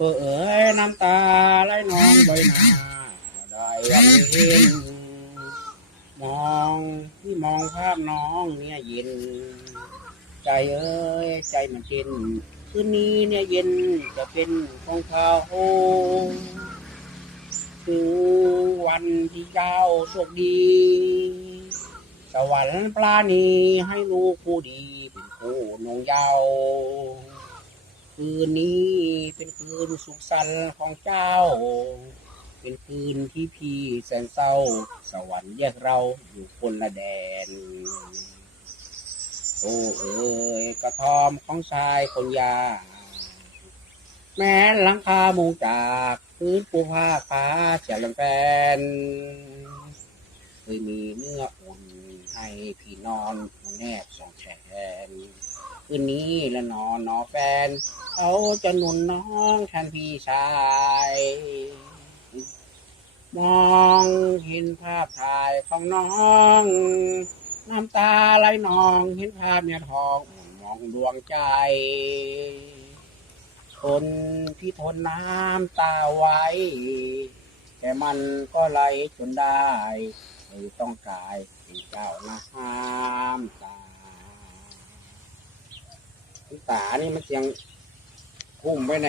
เพื่อเอ๋ยน้ำตาไหลนองใบหน้าได้ยังเห็นมองที่มองภาพน้องเนี่ยเย็น ใจเอ้ยใจมันเย็นคืนนี้เนี่ยเย็นจะเป็นของเขาถึงวันที่เจ้าโชคดี สวรรค์ปลาณีให้ลูกผู้ดีเป็นผู้นงเยาว์ คืนนี้เป็นคืนสุขสันต์ของเจ้า เป็นคืนที่พี่แสนเศร้า สวรรค์แยกเราอยู่คนละแดน โอ้เอ๋ยกระทอมของชายคนยา แม้หลังคามุงจากพื้นปูผ้าขาเฉียงแฟนเคยมีเนื้ออุ่น ให้พี่นอนแนบสองแขนคืนนี้ละนอนนอแฟนเขาจะหนุนน้องแทนพี่ชาย มองเห็นภาพถ่ายของน้องน้ำตาไหลนองเห็นภาพเนี่ยทองมองดวงใจทนพี่ทนน้ำตาไว้ แต่มันก็ไหลจนได้ไม่ต้องกาย เป็นเจ้าน้ำตามตาตานี่มันเสียงคุ้มไว้ใน